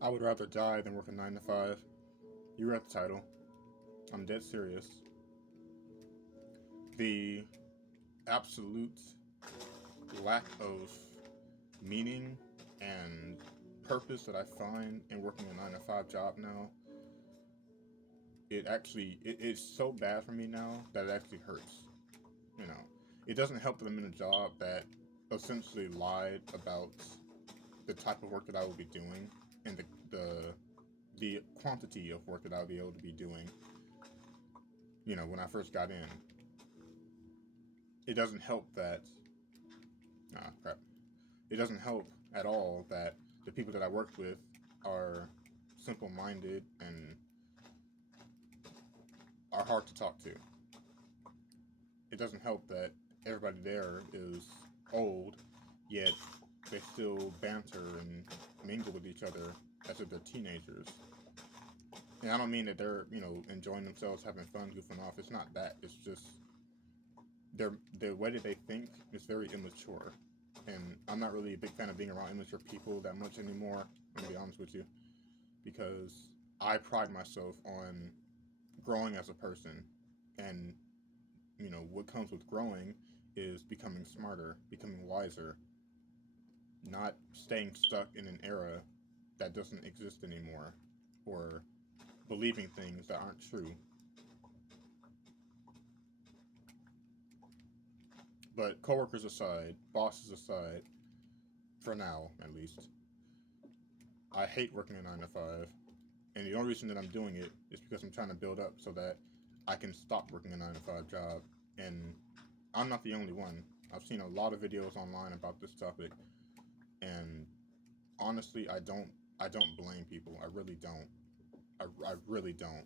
I would rather die than work a 9 to 5. You read the title. I'm dead serious. The absolute lack of meaning and purpose that I find in working a 9 to 5 job now, it's so bad for me now that it actually hurts. You know, it doesn't help that I'm in a job that essentially lied about the type of work that I will be doing and the quantity of work that I'll be able to be doing. When I first got in, it doesn't help that crap. It doesn't help at all that the people that I worked with are simple-minded and are hard to talk to. It doesn't help that everybody there is old, yet they still banter and mingle with each other as if they're teenagers. And I don't mean that they're, enjoying themselves, having fun, goofing off. It's not that. It's just the way that they think is very immature. And I'm not really a big fan of being around immature people that much anymore, I'm gonna be honest with you. Because I pride myself on growing as a person. And, what comes with growing is becoming smarter, becoming wiser, not staying stuck in an era that doesn't exist anymore, or believing things that aren't true. But coworkers aside, bosses aside, for now at least, I hate working a 9 to 5. And the only reason that I'm doing it is because I'm trying to build up so that I can stop working a 9 to 5 job. And I'm not the only one. I've seen a lot of videos online about this topic, and honestly, I don't blame people. I really don't. I really don't.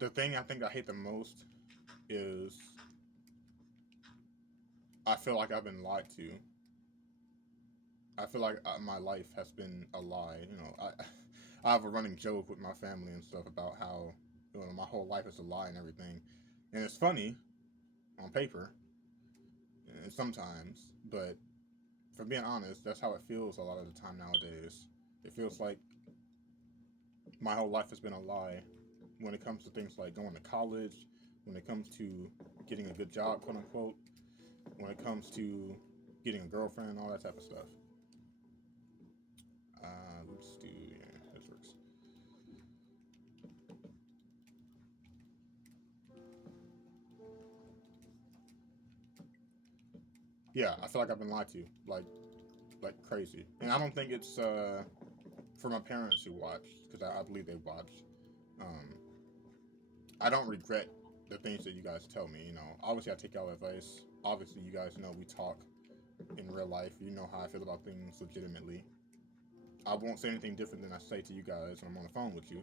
The thing I think I hate the most is I feel like I've been lied to. I feel like my life has been a lie. I have a running joke with my family and stuff about how my whole life is a lie and everything, and it's funny on paper and sometimes, but for being honest, that's how it feels a lot of the time nowadays. It feels like my whole life has been a lie when it comes to things like going to college, when it comes to getting a good job, quote unquote, when it comes to getting a girlfriend and all that type of stuff. Let's do, yeah, this works. Yeah, I feel like I've been lied to, like crazy, and I don't think it's for my parents who watch, because I believe they watch. Um, I don't regret the things that you guys tell me. Obviously I take y'all advice. Obviously, you guys know we talk in real life. You know how I feel about things legitimately. I won't say anything different than I say to you guys when I'm on the phone with you,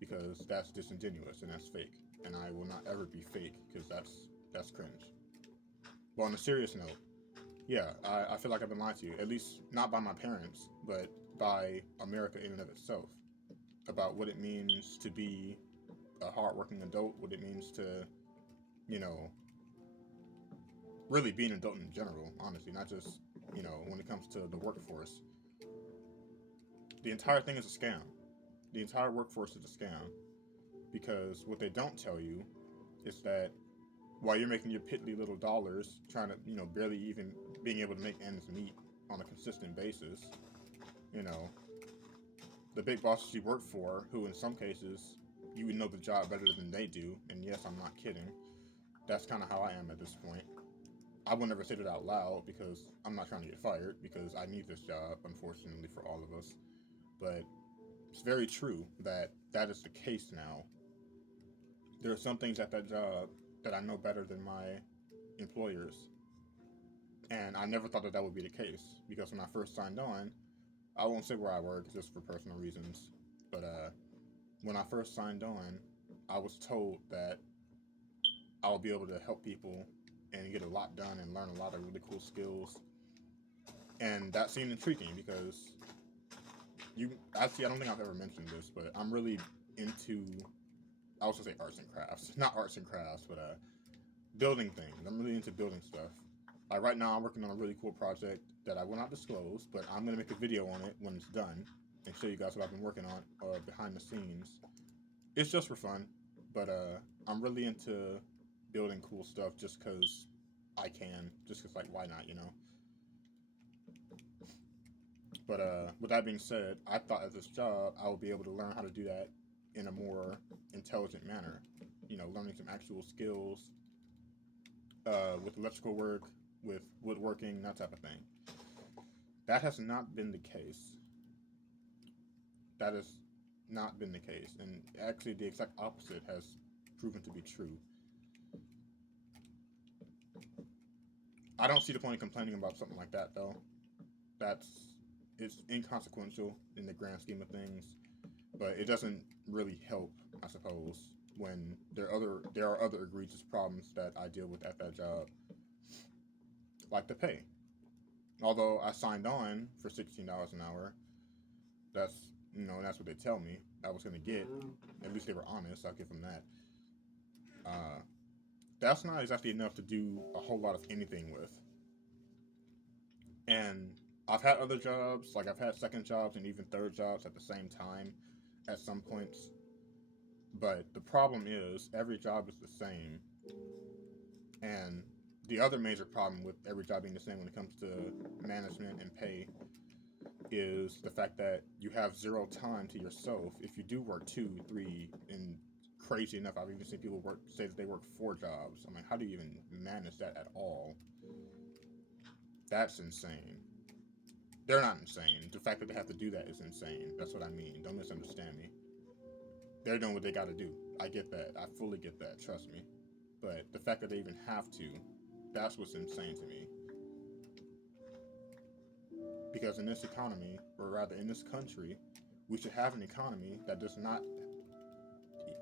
because that's disingenuous and that's fake. And I will not ever be fake, because that's cringe. But on a serious note, yeah, I feel like I've been lied to. At least not by my parents, but by America in and of itself, about what it means to be a hardworking adult, what it means to, you know, really be an adult in general, honestly, not just, when it comes to the workforce. The entire thing is a scam. The entire workforce is a scam, because what they don't tell you is that while you're making your piddly little dollars, trying to, barely even being able to make ends meet on a consistent basis, you know, the big bosses you work for, who in some cases you would know the job better than they do, and yes, I'm not kidding. That's kind of how I am at this point. I will never say that out loud because I'm not trying to get fired, because I need this job, unfortunately, for all of us. But it's very true that that is the case now. There are some things at that job that I know better than my employers. And I never thought that that would be the case, because when I first signed on, I won't say where I work just for personal reasons, but when I first signed on, I was told that I would be able to help people and get a lot done and learn a lot of really cool skills. And that seemed intriguing because I don't think I've ever mentioned this, but I'm really into, I was gonna say arts and crafts, not arts and crafts, but building things. I'm really into building stuff. Like right now, I'm working on a really cool project that I will not disclose, but I'm gonna make a video on it when it's done and show you guys what I've been working on behind the scenes. It's just for fun, but I'm really into building cool stuff just because I can, just because like why not, you know? But with that being said, I thought at this job I would be able to learn how to do that in a more intelligent manner. You know, learning some actual skills with electrical work, with woodworking, that type of thing. That has not been the case. That has not been the case, and actually the exact opposite has proven to be true. I don't see the point in complaining about something like that, though. That's it's inconsequential in the grand scheme of things, but it doesn't really help, I suppose, when there are other egregious problems that I deal with at that job, like the pay. Although I signed on for $16 an hour, that's that's what they tell me I was going to get. At least they were honest. I'll give them that. Uh, that's not exactly enough to do a whole lot of anything with. And I've had other jobs, like I've had second jobs and even third jobs at the same time at some points. But the problem is every job is the same. And the other major problem with every job being the same when it comes to management and pay is the fact that you have zero time to yourself. If you do work two, three, and crazy enough, I've even seen people say that they work four jobs. I'm like, how do you even manage that at all? That's insane. They're not insane. The fact that they have to do that is insane. That's what I mean. Don't misunderstand me. They're doing what they got to do. I get that. I fully get that. Trust me. But the fact that they even have to, that's what's insane to me. Because in this economy, or rather in this country, we should have an economy that does not,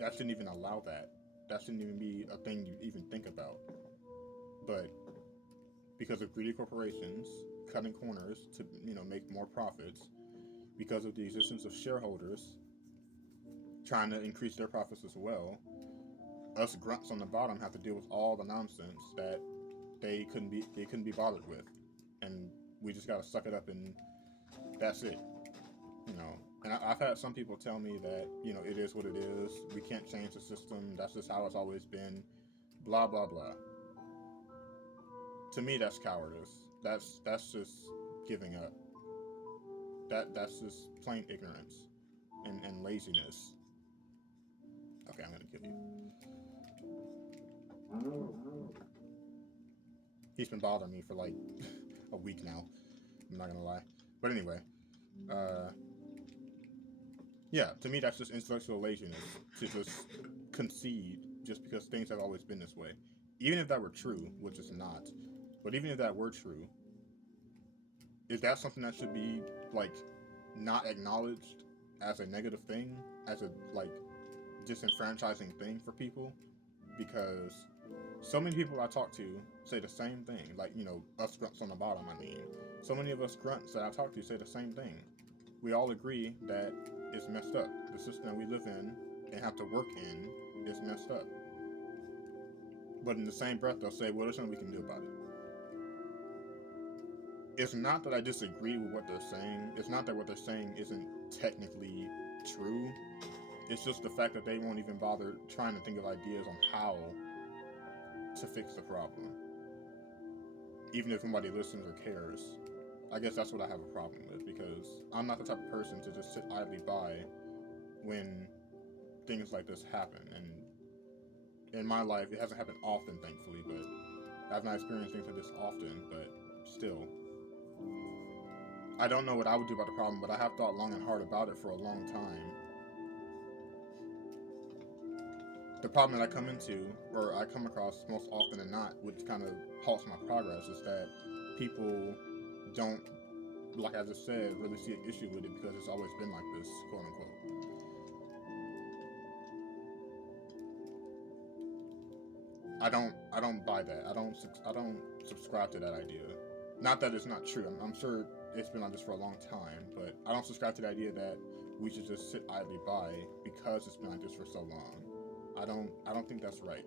that shouldn't even allow that. That shouldn't even be a thing you even think about. But because of greedy corporations cutting corners to, make more profits, because of the existence of shareholders trying to increase their profits as well, us grunts on the bottom have to deal with all the nonsense that they couldn't be bothered with, and we just gotta suck it up and that's it, you know. And I've had some people tell me that it is what it is. We can't change the system. That's just how it's always been. Blah blah blah. To me, that's cowardice. That's just giving up. That's just plain ignorance and laziness. Okay, I'm gonna kill you. He's been bothering me for like a week now. I'm not gonna lie. But anyway, uh, yeah, to me that's just intellectual laziness to just concede just because things have always been this way. Even if that were true, which is not, but even if that were true, is that something that should be like not acknowledged as a negative thing, as a like disenfranchising thing for people? Because so many people I talk to say the same thing. Like, us grunts on the bottom, I mean. So many of us grunts that I talk to say the same thing. We all agree that it's messed up. The system that we live in and have to work in is messed up. But in the same breath, they'll say, well, there's nothing we can do about it. It's not that I disagree with what they're saying. It's not that what they're saying isn't technically true. It's just the fact that they won't even bother trying to think of ideas on how to fix the problem, even if nobody listens or cares. I guess that's what I have a problem with, because I'm not the type of person to just sit idly by when things like this happen. And in my life, it hasn't happened often, thankfully, but I've not experienced things like this often, but still. I don't know what I would do about the problem, but I have thought long and hard about it for a long time. The problem that I come across most often than not, which kind of halts my progress, is that people don't, like I just said, really see an issue with it because it's always been like this, quote unquote. I don't buy that. I don't subscribe to that idea. Not that it's not true. I'm sure it's been like this for a long time, but I don't subscribe to the idea that we should just sit idly by because it's been like this for so long. I don't think that's right,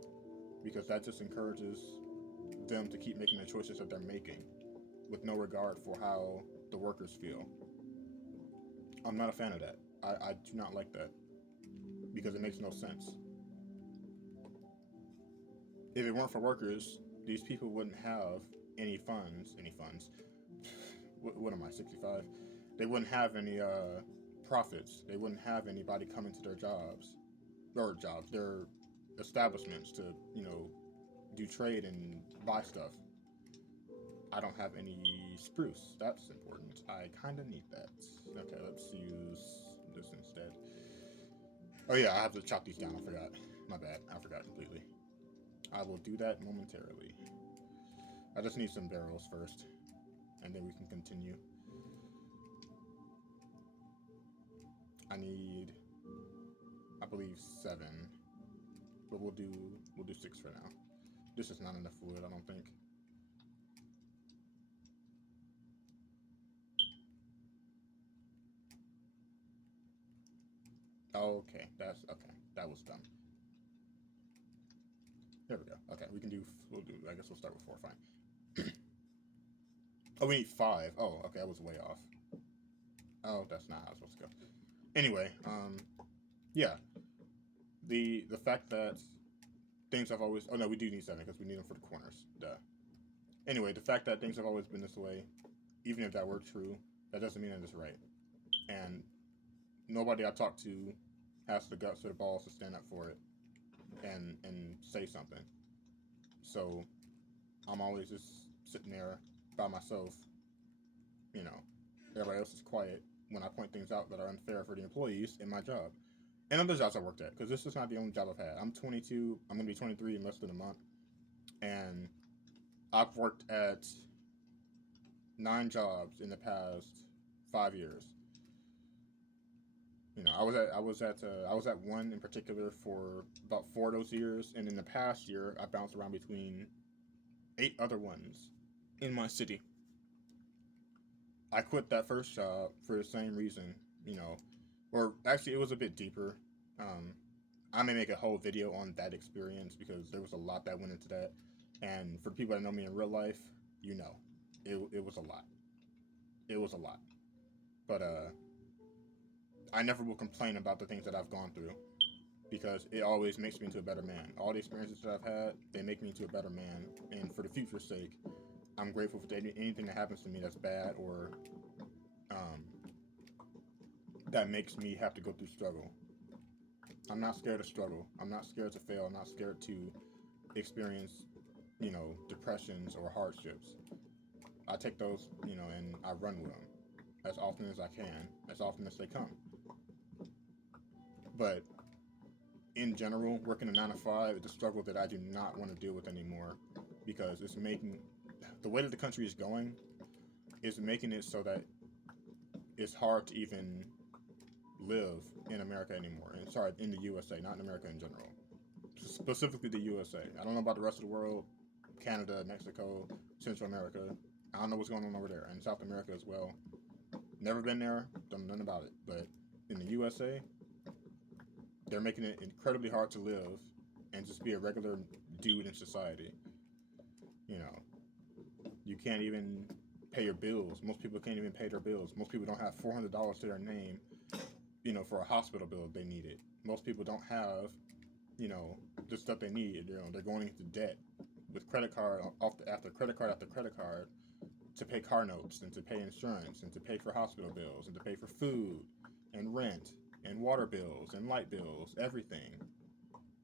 because that just encourages them to keep making the choices that they're making with no regard for how the workers feel. I'm not a fan of that. I do not like that because it makes no sense. If it weren't for workers, these people wouldn't have any funds. Any funds? What am I, 65? They wouldn't have any profits. They wouldn't have anybody coming to their their establishments to, do trade and buy stuff. I don't have any spruce. That's important. I kind of need that. Okay, let's use this instead. Oh yeah, I have to chop these down. I forgot. My bad. I forgot completely. I will do that momentarily. I just need some barrels first, and then we can continue. I need, I believe, 7, but we'll do 6 for now. This is not enough wood, I don't think. Okay, that was dumb. There we go. Okay, I guess we'll start with 4, fine. Oh, we need 5. Oh, okay, I was way off. Oh, that's not how it's supposed to go. Anyway, yeah. The fact that things have always, oh no, we do need 7 because we need them for the corners. Duh. Anyway, the fact that things have always been this way, even if that were true, that doesn't mean that it's right. And nobody I talk to has the guts or the balls to stand up for it and say something. So I'm always just sitting there by myself. You know, everybody else is quiet when I point things out that are unfair for the employees in my job and other jobs I worked at. Because this is not the only job I've had. I'm 22. I'm gonna be 23 in less than a month, and I've worked at 9 jobs in the past 5 years. I was at one in particular for about 4 of those years, and in the past year, I bounced around between 8 other ones in my city. I quit that first job for the same reason, or actually, it was a bit deeper. Um, I may make a whole video on that experience because there was a lot that went into that, and for people that know me in real life, it was a lot. It was a lot, but I never will complain about the things that I've gone through because it always makes me into a better man. All the experiences that I've had, they make me into a better man. And for the future's sake, I'm grateful for anything that happens to me that's bad or um, that makes me have to go through struggle. I'm not scared to struggle. I'm not scared to fail. I'm not scared to experience, depressions or hardships. I take those, and I run with them as often as I can, as often as they come. But in general, working a 9 to 5 is a struggle that I do not want to deal with anymore because it's making the way that the country is going is making it so that it's hard to even live in America anymore. And sorry, in the USA, not in America in general. Specifically the USA. I don't know about the rest of the world, Canada, Mexico, Central America. I don't know what's going on over there, and South America as well. Never been there, don't know nothing about it. But in the USA, they're making it incredibly hard to live and just be a regular dude in society. You know, you can't even pay your bills. Most people can't even pay their bills. Most people don't have $400 to their name, for a hospital bill if they need it. Most people don't have, the stuff they need. They're going into debt with credit card after credit card after credit card to pay car notes and to pay insurance and to pay for hospital bills and to pay for food and rent and water bills and light bills, everything,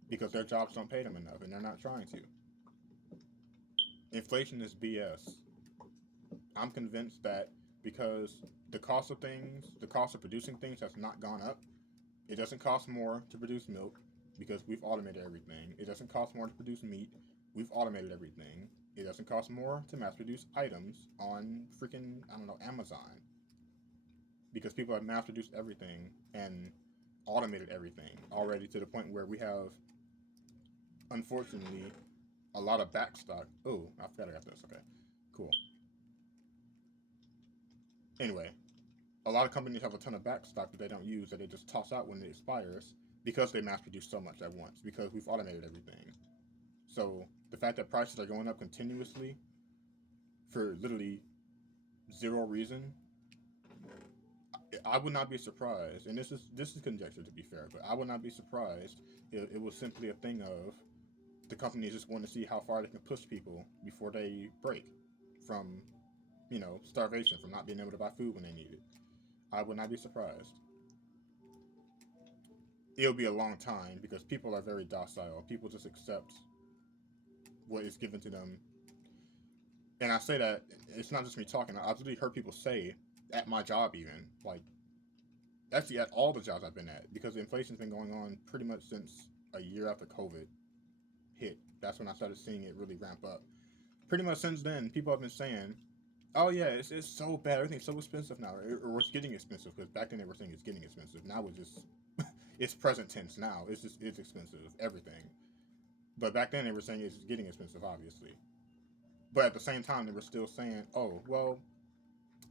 because their jobs don't pay them enough and they're not trying to. Inflation is BS. I'm convinced that because the cost of producing things has not gone up. It doesn't cost more to produce milk because we've automated everything. It doesn't cost more to produce meat. We've automated everything. It doesn't cost more to mass produce items on freaking, Amazon. Because people have mass produced everything and automated everything already to the point where we have, unfortunately, a lot of backstock. Oh, I forgot I got this. Okay, cool. Anyway, a lot of companies have a ton of backstock that they don't use that they just toss out when it expires because they mass produce so much at once because we've automated everything. So The fact that prices are going up continuously for literally zero reason, I would not be surprised, and this is conjecture to be fair, but I would not be surprised if it was simply a thing of the companies just want to see how far they can push people before they break from, starvation, from not being able to buy food when they need it. I would not be surprised. It'll be a long time because people are very docile. People just accept what is given to them. And I say that it's not just me talking. I've really heard people say at my job, even like actually at all the jobs I've been at, because inflation's been going on pretty much since a year after COVID hit. That's when I started seeing it really ramp up. Pretty much since then, people have been saying, "Oh yeah, it's so bad. Everything's so expensive now, or it's getting expensive." Because back then they were saying it's getting expensive. Now it's just it's present tense. Now it's expensive, everything. But back then they were saying it's getting expensive, obviously. But at the same time, they were still saying, "Oh well,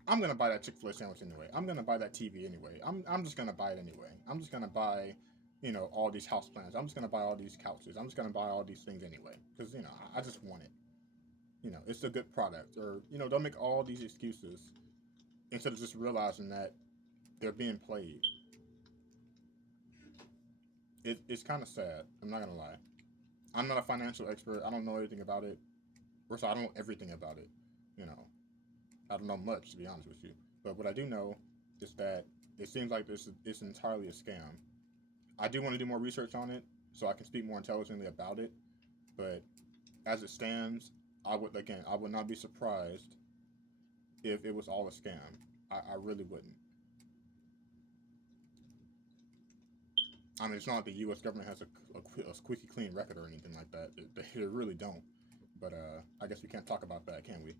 I'm gonna buy that Chick-fil-A sandwich anyway. I'm gonna buy that TV anyway. I'm just gonna buy it anyway. I'm just gonna buy, all these house plants. I'm just gonna buy all these couches. I'm just gonna buy all these things anyway because I just want it. It's a good product, or they'll make all these excuses instead of just realizing that they're being played. It's kind of sad. I'm not gonna lie. I'm not a financial expert. I don't know anything about it. Or so I don't know everything about it. You know, I don't know much to be honest with you. But what I do know is that it seems like this is entirely a scam. I do want to do more research on it so I can speak more intelligently about it. But as it stands, I would not be surprised if it was all a scam. I really wouldn't. I mean, it's not like the U.S. government has a squeaky clean record or anything like that. They really don't. But I guess we can't talk about that, can we?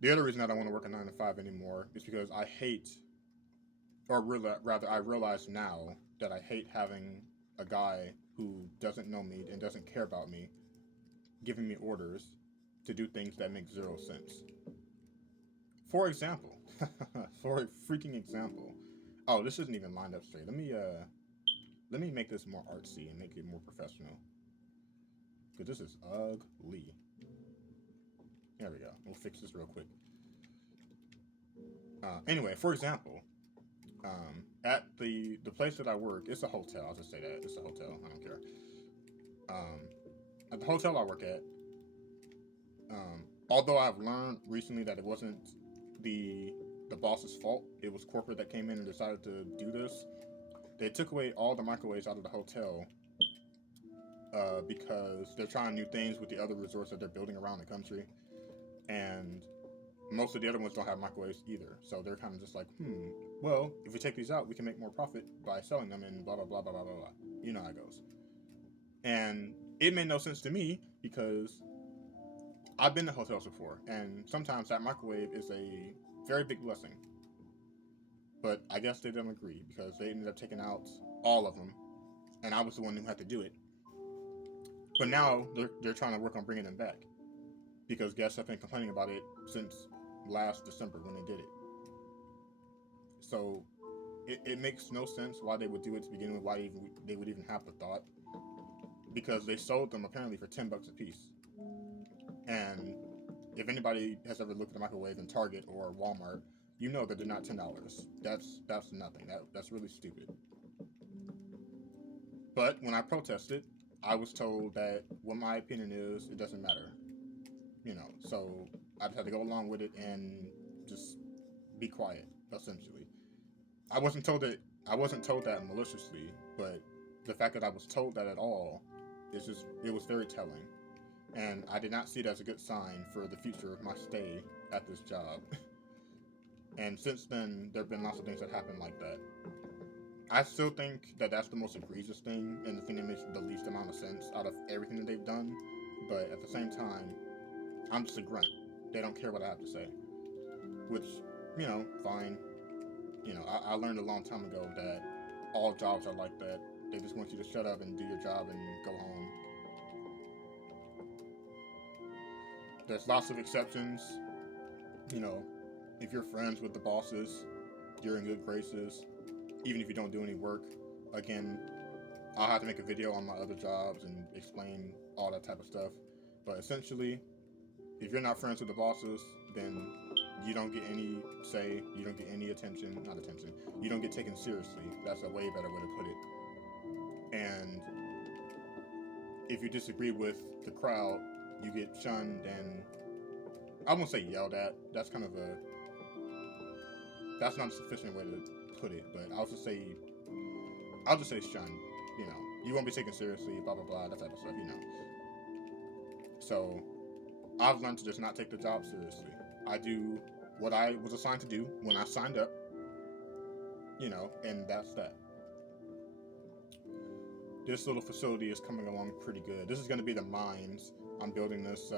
The other reason I don't want to work a 9 to 5 anymore is because I hate, or rather, I realize now that I hate having a guy who doesn't know me and doesn't care about me giving me orders to do things that make zero sense. For example, for a freaking example. Oh, this isn't even lined up straight. Let me make this more artsy and make it more professional. Because this is ugly. There we go. We'll fix this real quick. Anyway, for example, at the place that I work, it's a hotel. I'll just say that it's a hotel. I don't care. Um, at the hotel I work at, although I've learned recently that it wasn't the boss's fault, it was corporate that came in and decided to do this. They took away all the microwaves out of the hotel because they're trying new things with the other resorts that they're building around the country, and most of the other ones don't have microwaves either. So they're kind of just like, well, if we take these out, we can make more profit by selling them and blah, blah, blah, blah, blah, blah, blah. You know how it goes. And it made no sense to me because I've been to hotels before, and sometimes that microwave is a very big blessing. But I guess they didn't agree because they ended up taking out all of them, and I was the one who had to do it. But now they're trying to work on bringing them back because guests have been complaining about it since last December when they did it. So it makes no sense why they would do it to begin with. Why they would even have the thought, because they sold them apparently for $10 a piece. And if anybody has ever looked at a microwave in Target or Walmart, you know that they're not $10. That's nothing. That's really stupid. But when I protested, I was told that what my opinion is, it doesn't matter. So I just had to go along with it and just be quiet, essentially. I wasn't told that I wasn't told that maliciously, but the fact that I was told that at all it was very telling. And I did not see it as a good sign for the future of my stay at this job. And since then, there have been lots of things that happened like that. I still think that that's the most egregious thing and the thing that makes the least amount of sense out of everything that they've done. But at the same time, I'm just a grunt. They don't care what I have to say. Which, fine. I learned a long time ago that all jobs are like that. They just want you to shut up and do your job and go home. There's lots of exceptions. You know, if you're friends with the bosses, you're in good graces, even if you don't do any work. Again, I'll have to make a video on my other jobs and explain all that type of stuff. But essentially, if you're not friends with the bosses, then you don't get any say, you don't get any attention, not attention, you don't get taken seriously. That's a way better way to put it. And if you disagree with the crowd, you get shunned and I won't say yelled at. That's kind of that's not a sufficient way to put it, but I'll just say shunned. You know, you won't be taken seriously, blah blah blah, that type of stuff. You know. So I've learned to just not take the job seriously. I do what I was assigned to do when I signed up. You know, and that's that. This little facility is coming along pretty good. This is going to be the mines. I'm building this.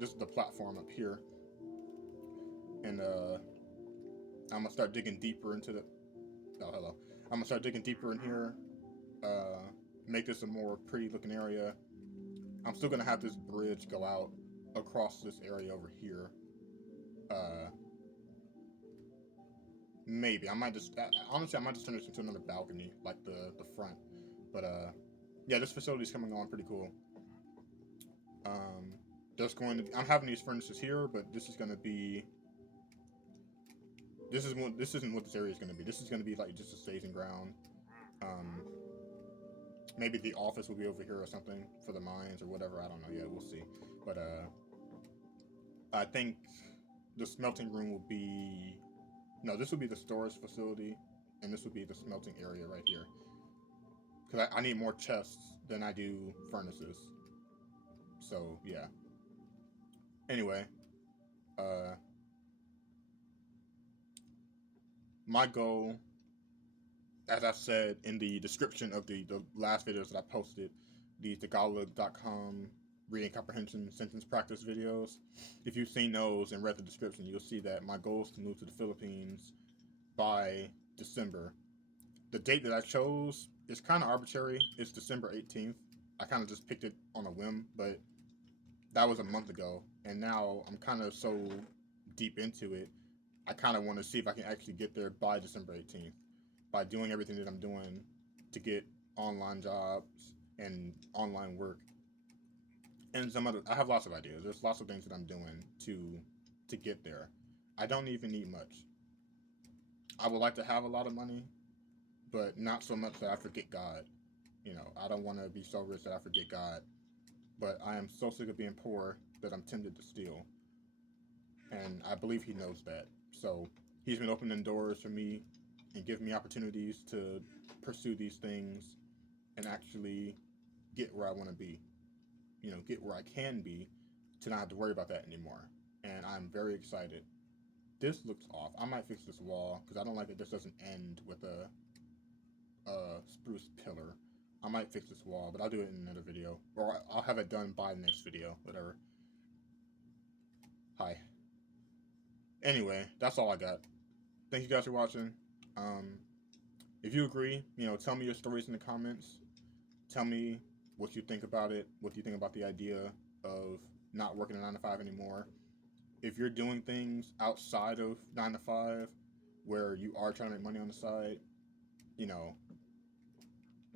This is the platform up here, and I'm gonna start digging deeper into the. Oh, hello. I'm gonna start digging deeper in here. Make this a more pretty looking area. I'm still gonna have this bridge go out across this area over here. Maybe I might just honestly I might just turn this into another balcony like the front. But yeah, this facility is coming along pretty cool. There's going to be, I'm having these furnaces here, but this is going to be this isn't what this area is going to be. This is going to be like just a staging ground. Maybe the office will be over here or something for the mines or whatever. I don't know. Yeah, we'll see. But I think the smelting room will be no. This will be the storage facility, and this will be the smelting area right here. Because I need more chests than I do furnaces. So yeah. Anyway, my goal, as I said in the description of the last videos that I posted, the Tagalog.com reading comprehension sentence practice videos, if you've seen those and read the description, you'll see that my goal is to move to the Philippines by December. The date that I chose is kind of arbitrary. It's December 18th. I kind of just picked it on a whim, but that was a month ago, and now I'm kind of so deep into it, I kind of want to see if I can actually get there by December 18th by doing everything that I'm doing to get online jobs and online work. And some other, I have lots of ideas. There's lots of things that I'm doing to get there. I don't even need much. I would like to have a lot of money, but not so much that I forget God. You know, I don't want to be so rich that I forget God. But I am so sick of being poor that I'm tempted to steal. And I believe he knows that. So he's been opening doors for me and giving me opportunities to pursue these things and actually get where I want to be. You know, get where I can be to not have to worry about that anymore. And I'm very excited. This looks off. I might fix this wall because I don't like that this doesn't end with a spruce pillar. I might fix this wall, but I'll do it in another video. Or I'll have it done by the next video, whatever. Hi. Anyway, that's all I got. Thank you guys for watching. If you agree, you know, tell me your stories in the comments. Tell me what you think about it. What do you think about the idea of not working a 9 to 5 anymore? If you're doing things outside of 9 to 5, where you are trying to make money on the side, you know,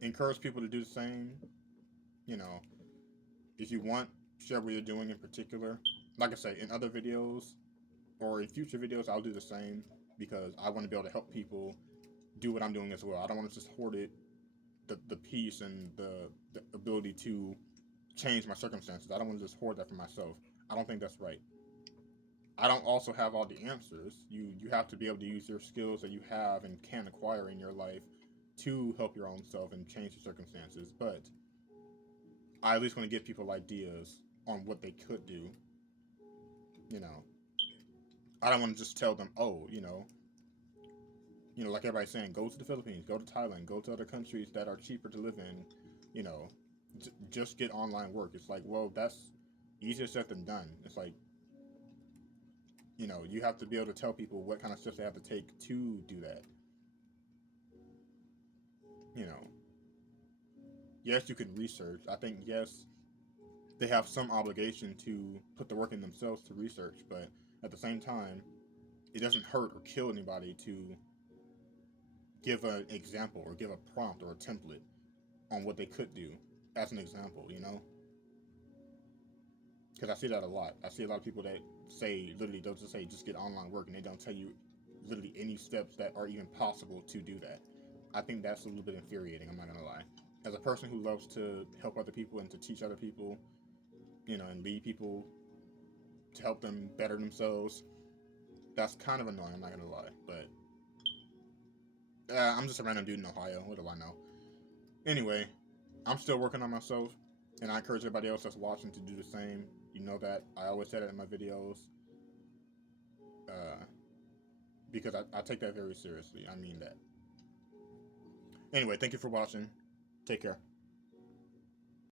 encourage people to do the same. You know, if you want, share what you're doing in particular. Like I say, in other videos or in future videos, I'll do the same because I want to be able to help people do what I'm doing as well. I don't want to just hoard it, the peace and the ability to change my circumstances. I don't want to just hoard that for myself. I don't think that's right. I don't also have all the answers. You have to be able to use your skills that you have and can acquire in your life to help your own self and change your circumstances. But I at least want to give people ideas on what they could do. You know, I don't want to just tell them, oh, you know, like everybody's saying, go to the Philippines, go to Thailand, go to other countries that are cheaper to live in. You know, just get online work. It's like, well, that's easier said than done. It's like, you know, you have to be able to tell people what kind of steps they have to take to do that. You know, yes, you can research. I think, yes, they have some obligation to put the work in themselves to research, but at the same time, it doesn't hurt or kill anybody to give an example or give a prompt or a template. on what they could do as an example, you know? Because I see that a lot. I see a lot of people that say, literally, they'll just say, just get online work, and they don't tell you literally any steps that are even possible to do that. I think that's a little bit infuriating, I'm not gonna lie. As a person who loves to help other people and to teach other people, you know, and lead people to help them better themselves, that's kind of annoying, I'm not gonna lie. But I'm just a random dude in Ohio, what do I know? Anyway, I'm still working on myself, and I encourage everybody else that's watching to do the same. You know that. I always say that in my videos. Uh, because I take that very seriously. I mean that. Anyway, thank you for watching. Take care.